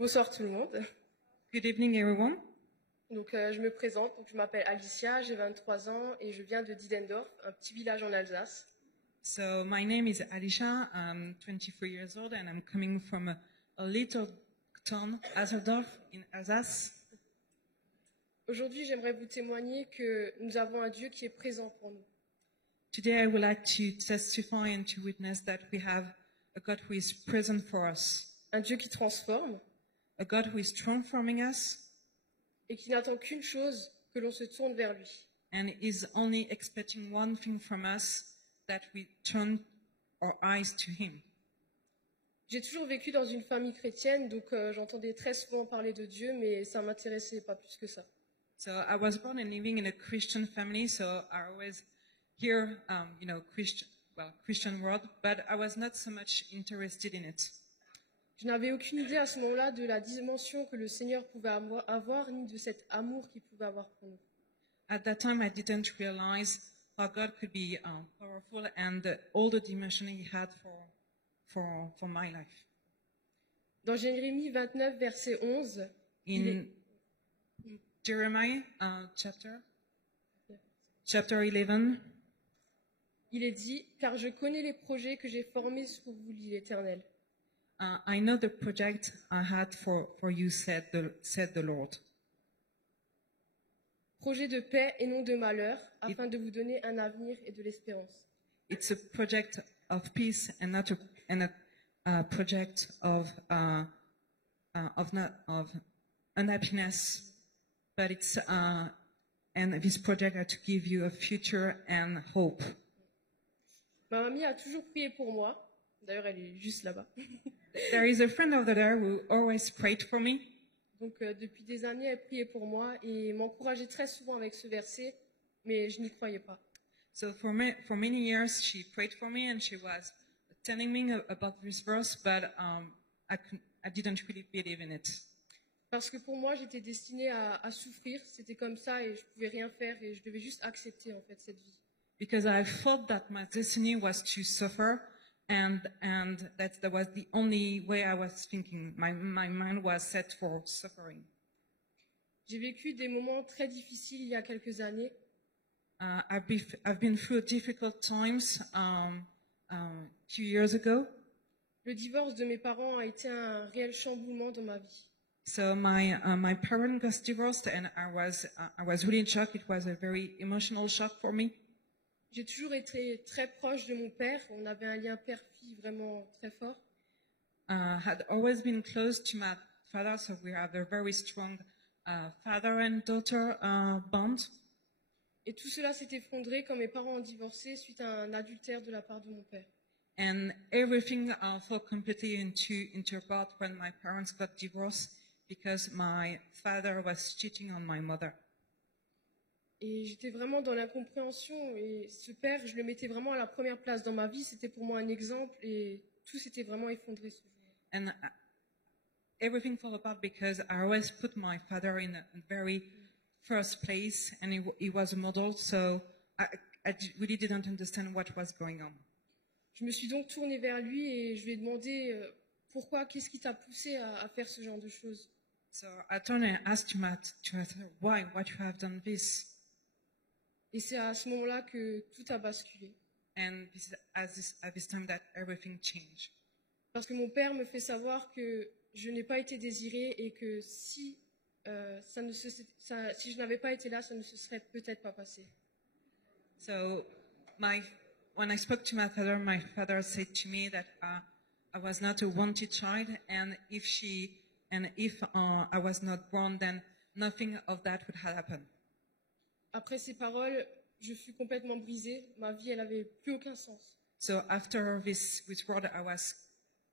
Bonsoir tout le monde. Good evening, everyone. Donc, je me présente. Donc, je m'appelle Alicia, j'ai 23 ans et je viens de Diedendorf, un petit village en Alsace. So my name is Alicia. I'm 23 years old, and I'm coming from a little town, Azerdorf, in Alsace. Aujourd'hui, j'aimerais vous témoigner que nous avons un Dieu qui est présent pour nous. Today, I would like to testify and to witness that we have a God who is present for us, Un Dieu qui transforme a God who is transforming us, et qui n'attend qu'une chose, que l'on se tourne vers lui. and is only expecting one thing from us, that we turn our eyes to Him. J'ai toujours vécu dans une famille chrétienne, donc j'entendais très souvent parler de Dieu, mais ça m'intéressait pas plus que ça. So I was born and living in a Christian family, so I always hear, Christian word, but I was not so much interested in it. Je n'avais aucune idée à ce moment-là de la dimension que le Seigneur pouvait avoir, ni de cet amour qu'il pouvait avoir pour nous. At that time, I didn't realize how God could be powerful and all the dimension He had for my life. Dans Jérémie 29, verset 11, In Jeremiah chapter 11, il est dit « Car je connais les projets que j'ai formés sur vous, dit l'Éternel. I know the project I had for you, said the Lord. Projet de paix et non de malheur, afin de vous donner un avenir et de l'espérance. » It's a project of peace and not a project of unhappiness, but it's and this project are to give you a future and hope. Ma mamie a toujours prié pour moi. D'ailleurs, elle est juste là-bas. There is a friend over there who always prayed for me. Donc, depuis des années, elle priait pour moi et m'encourageait très souvent avec ce verset, mais je n'y croyais pas. So for many years, she prayed for me and she was telling me about this verse, but I didn't really believe in it. Parce que pour moi, j'étais destinée à souffrir. C'était comme ça et je pouvais rien faire et je devais juste accepter en fait cette vie. Because I thought that my destiny was to suffer, and that was the only way I was thinking. My mind was set for suffering. J'ai vécu des moments très difficiles il y a quelques années. I've been through difficult times few years ago. Le divorce de mes parents a été un réel chamboulement dans ma vie. So my parents got divorced, and I was really in shock. It was a very emotional shock for me. J'ai toujours été très proche de mon père. On avait un lien père-fille vraiment très fort. Had always been close to my father, so we have a very strong father and daughter bond. Et tout cela s'est effondré quand mes parents ont divorcé suite à un adultère de la part de mon père. And everything fell completely into apart when my parents got divorced, because my father was cheating on my mother. Et j'étais vraiment dans l'incompréhension. Et ce père, je le mettais vraiment à la première place dans ma vie. C'était pour moi un exemple. Et tout s'était vraiment effondré ce jour. And everything fell apart because I always put my father in a very first place, and he was a model. So I really didn't understand what was going on. Je me suis donc tournée vers lui et je lui ai demandé pourquoi, qu'est-ce qui t'a poussé à faire ce genre de choses. So I turned and asked him why you have done this. Et c'est à ce moment-là que tout a basculé. And at this time that everything changed. Parce que mon père me fait savoir que je n'ai pas été désirée et que si je n'avais pas été là, ça ne se serait peut-être pas passé. So when I spoke to my father said to me that I was not a wanted child, and if I was not born, then nothing of that would have happened. Après ces paroles, je fus complètement brisée. Ma vie, elle avait plus aucun sens. So after this word, I was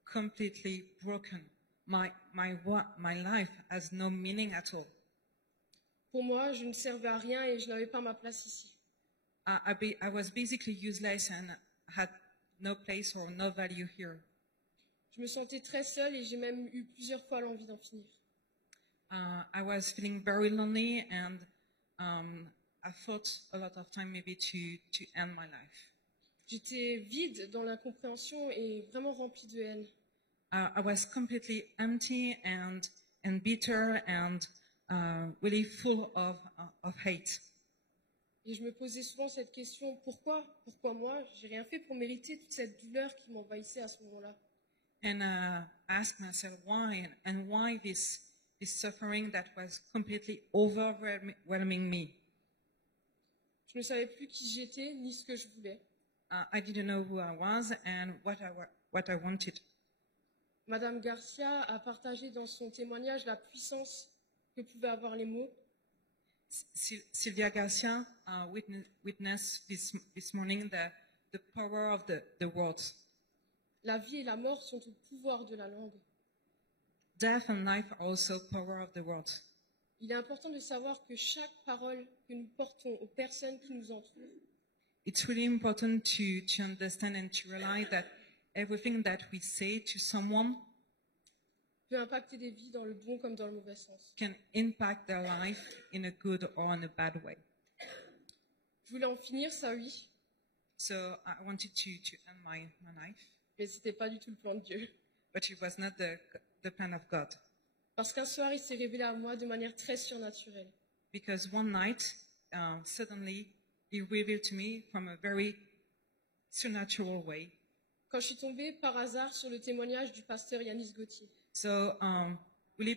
completely broken. My life has no meaning at all. Pour moi, je ne servais à rien et je n'avais pas ma place ici. I was basically useless and had no place or no value here. Je me sentais très seule et j'ai même eu plusieurs fois l'envie d'en finir. I was feeling very lonely, and I thought a lot of time maybe to end my life. J'étais vide dans l'incompréhension et vraiment remplie de haine. I was completely empty and bitter and really full of hate. Et je me posais souvent cette question, pourquoi moi? J'ai rien fait pour mériter toute cette douleur qui m'envahissait à ce moment-là. And I asked myself why and why this suffering that was completely overwhelming me. Je ne savais plus qui j'étais ni ce que je voulais. I didn't know who I was and what I wanted. Madame Garcia a partagé dans son témoignage la puissance que pouvaient avoir les mots. Sylvia Garcia witnessed this morning the power of the words. La vie et la mort sont au pouvoir de la langue. Death and life are also power of the words. Il est important de savoir que chaque parole que nous portons aux personnes qui nous entourent It's really important to understand and to realize that everything that we say to someone peut impacter des vies dans le bon comme dans le mauvais sens. can impact their life in a good or in a bad way. Je voulais en finir, ça oui, So I wanted to end my life, mais ce n'était pas du tout le plan de Dieu. but it was not the plan of God. Parce qu'un soir, il s'est révélé à moi de manière très surnaturelle. Because one night, suddenly, he revealed to me from a very supernatural way. Quand je suis tombée par hasard sur le témoignage du pasteur Yanis Gauthier. So really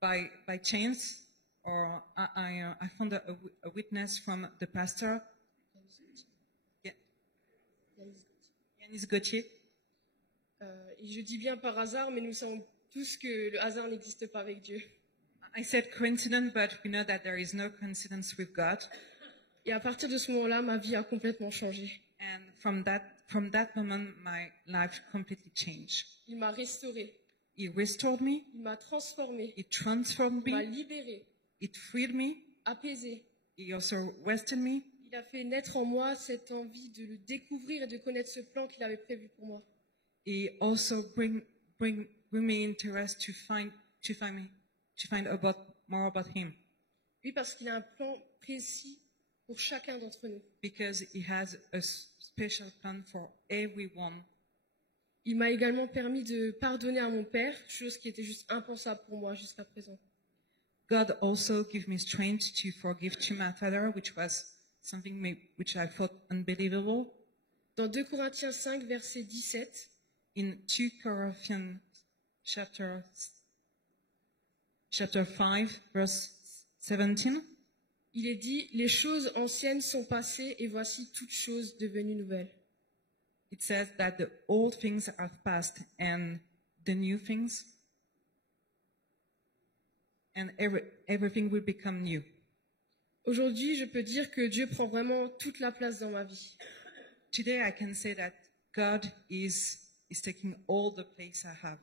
by chance, or I found a witness from the pastor, Yanis Gauthier. Et je dis bien par hasard, mais nous savons tous que le hasard n'existe pas avec Dieu. I said coincidence, but we know that there is no coincidence with God. Et à partir de ce moment-là, ma vie a complètement changé. And from that moment, my life completely changed. Il m'a restaurée. He restored me. Il m'a transformée. He transformed Il m'a me. libérée, It freed me. apaisée. He also rested me. Il a fait naître en moi cette envie de le découvrir et de connaître ce plan qu'il avait prévu pour moi. He also bring me interest to find more about him, Oui, parce qu'il a un plan précis pour chacun d'entre nous. because he has a special plan for everyone. Il m'a également permis de pardonner à mon père, chose qui était juste impensable pour moi jusqu'à présent. God also gave me strength to forgive to my father, which was something which I thought unbelievable. Dans 2 Corinthiens 5, verset 17, In 2 Corinthians chapter 5, verse 17, il est dit « Les choses anciennes sont passées et voici toutes choses devenues nouvelles. it says that the old things are past and the new things, and everything will become new. » Aujourd'hui, je peux dire que Dieu prend vraiment toute la place dans ma vie. Today I can say that God is taking all the place I have.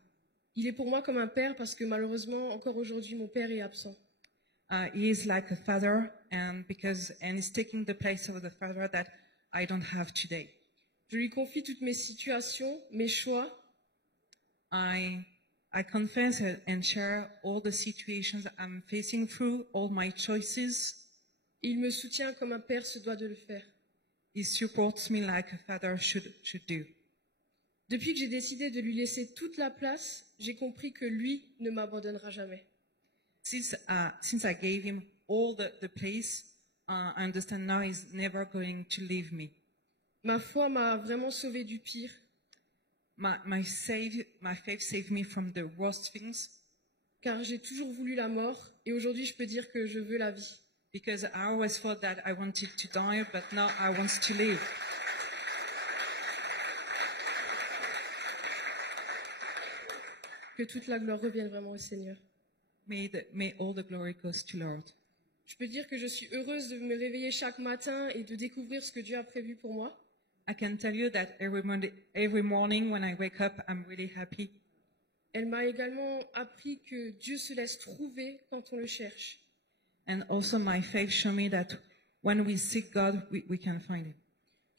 Il est pour moi comme un père parce que malheureusement, encore aujourd'hui, mon père est absent. He is like a father, and he's taking the place of the father that I don't have today. Je lui confie toutes mes situations, mes choix, I confess and share all the situations I'm facing through, all my choices. et il me soutient comme un père se doit de le faire. He supports me like a father should do. Depuis que j'ai décidé de lui laisser toute la place, j'ai compris que lui ne m'abandonnera jamais. Since I gave him all the place, I understand now he's never going to leave me. Ma foi m'a vraiment sauvée du pire. My faith saved me from the worst things, Car j'ai toujours voulu la mort et aujourd'hui je peux dire que je veux la vie. because I always thought that I wanted to die, but now I want to live. Que toute la gloire revienne vraiment au Seigneur. May all the glory goes to Lord. Je peux dire que je suis heureuse de me réveiller chaque matin et de découvrir ce que Dieu a prévu pour moi. I can tell you that every morning when I wake up, I'm really happy. Elle m'a également appris que Dieu se laisse trouver quand on le cherche. And also my faith showed me that when we seek God, we can find him.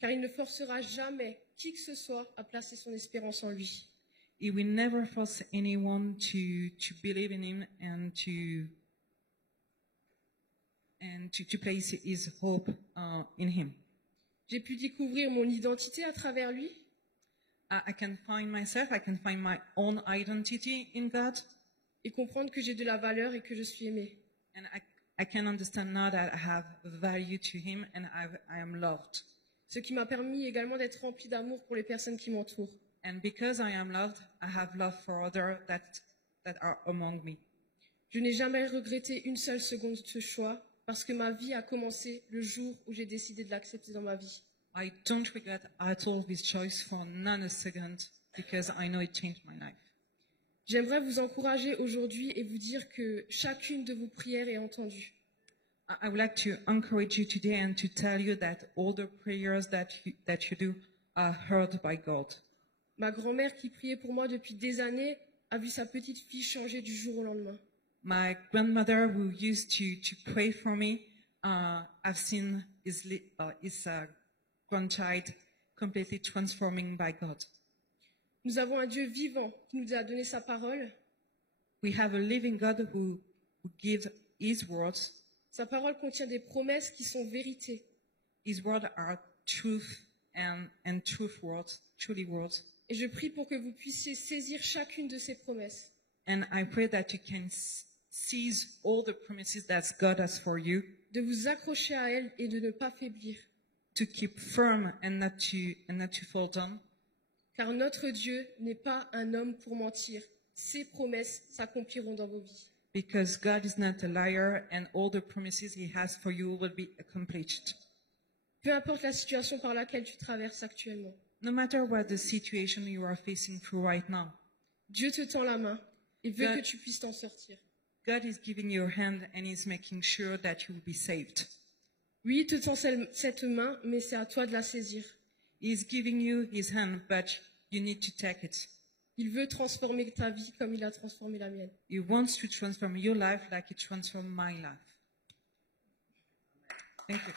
Car il ne forcera jamais qui que ce soit à placer son espérance en lui. He will never force anyone to believe in him and to place his hope in him. J'ai pu découvrir mon identité à travers lui. I can find myself, I can find my own identity in God, et comprendre que j'ai de la valeur et que je suis aimée. and I can understand now that I have value to Him and I am loved. Ce qui m'a permis également d'être remplie d'amour pour les personnes qui m'entourent. And because I am loved, I have love for others that are among me. Je n'ai jamais regretté une seule seconde de ce choix parce que ma vie a commencé le jour où j'ai décidé de l'accepter dans ma vie. I don't regret at all this choice for none a second because I know it changed my life. J'aimerais vous encourager aujourd'hui et vous dire que chacune de vos prières est entendue. I would like to encourage you today and to tell you that all the prayers that you do are heard by God. Ma grand-mère qui priait pour moi depuis des années a vu sa petite fille changer du jour au lendemain. My grandmother, who used to pray for me, I've seen his grandchild completely transforming by God. Nous avons un Dieu vivant qui nous a donné sa parole. We have a living God who gives His words. Sa parole contient des promesses qui sont vérités. His words are truth and truth words, truly words. Et je prie pour que vous puissiez saisir chacune de ces promesses. And I pray that you can seize all the promises that God has for you, De vous accrocher à elles et de ne pas faiblir. to keep firm and not to fall down. Car notre Dieu n'est pas un homme pour mentir. Ses promesses s'accompliront dans vos vies. Because God is not a liar and all the promises He has for you will be accomplished. Peu importe la situation par laquelle tu traverses actuellement. No matter what the situation you are facing through right now, Dieu te tend la main et veut God- que tu puisses t'en sortir. God is giving you a hand and is making sure that you will be saved. Oui, il te tend cette main, mais c'est à toi de la saisir. He's giving you His hand, but you need to take it. Il veut transformer ta vie comme il a transformé la mienne. He wants to transform your life like He transformed my life. Thank you.